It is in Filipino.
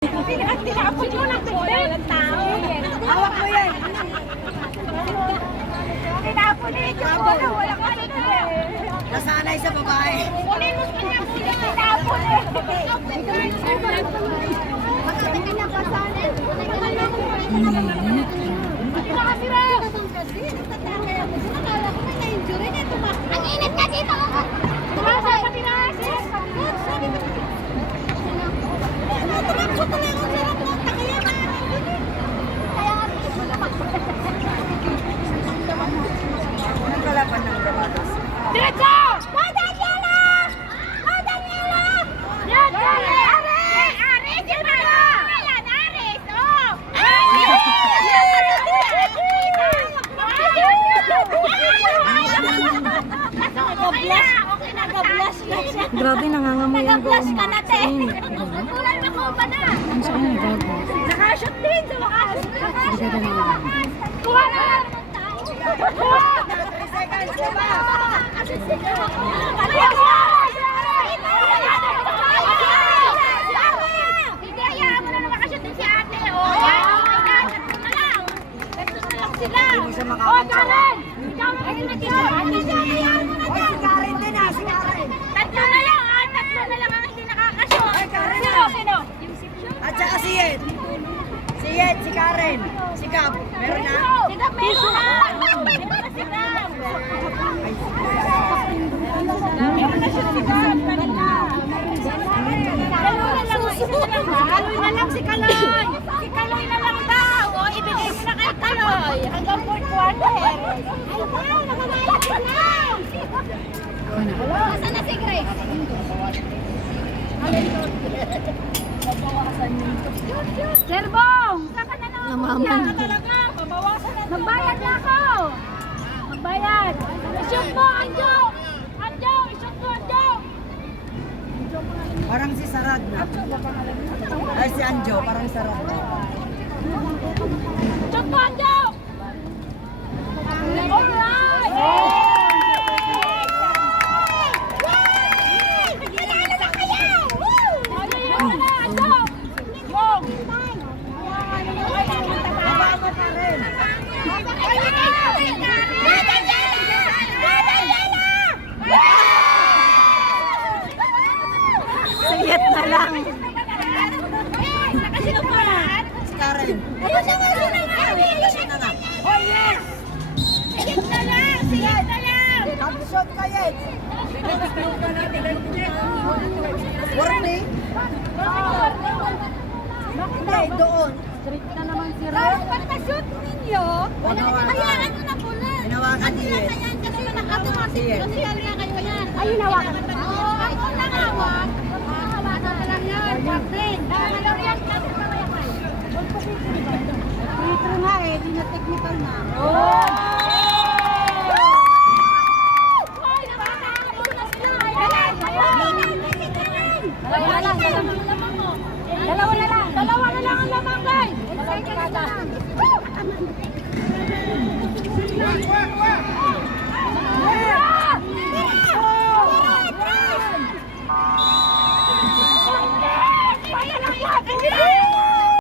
Tinapon mo ng tubig. Walang tao. Hawak mo yan. Tinapon eh. Wala ka rin eh. Nasanay sa babae. Kunin mo kanya po yung tinapon eh. Makakita ka na pa sana. Hindi na kasi rin. Ang init ka dito. Tumasa sa Pinas. Tumakbo tuloy ako sa rapunta. Kaya maraming ganun. Kaya Anong kalaban ng Gabados? Diretso! No, Daniela! No, Daniela! Yan, Are! Are! Si Mara! Ayan, Ares! Oh! Okay na, nag-blush na siya. Grabe, nangangamoy ang Nag-blush ka na, te. buong. Kulay na ko ba na? Ang saan yung gago? Nakashoot din sa wakas. Hindi ka naman. Kuha na! Kuha! 3 seconds, diba? Hindi, hayaan mo na naman kasi din si ate. O, yan. Tatlo na lang. Tatlo na lang sila. Hindi mo siya O, makakanta. Karen! Ikaw na kasi nag-isa. Ate siya, hayaan mo na Oy, dyan. si Karen din ah, si Karen. Tatlo na lang, ah. Tatlo na lang ang hindi nakakashoot. Ay, Karen Sino? ah. Sino? Yung si At saka si Yed. Si Yed, si Karen. Si Gab. Meron na? Si Gab, meron na. Meron na si Gab. Meron na siya si Gab. Kanina. Dalawa na lang. Kaloy na lang si Kaloy. Si Kaloy na lang daw. O, ibigay mo na kay Kaloy. Hanggang 4 quarter. Ay, nakamayat ka na. Nasaan na si Grace? Sir Bong, saka na naman Namaman. talaga. Magbayad na ako. Magbayad. I-shoot mo, Anjo. Anjo, i-shoot mo, Anjo. Parang si Sarad na. Ay, si Anjo, parang Sarad na. Shoot mo, Anjo. Alright. Nanalo na kayo. Nanalo na, Anjo. Bong. Baba mo pa rin. Siyet na lang. Si Karen. Oh yes! Sigit na lang! Sigit na lang! Mag-shot ka, Yed. Warning. Hindi, doon. Guys, pagka-shoot ninyo, Wala na. hayaan mo na pula. Hinawakan ni Yed. Yan kasi naka-automatic Sige. kasi na kayo yan. Ay, hinawakan mo. Oo, ako lang hawak. Hawakan na lang yan. Captain. Dahil lang yan. Dito nga eh, di na technical na. Dalawa na lang. Dalawa na lang ang lamang, guys. Woo!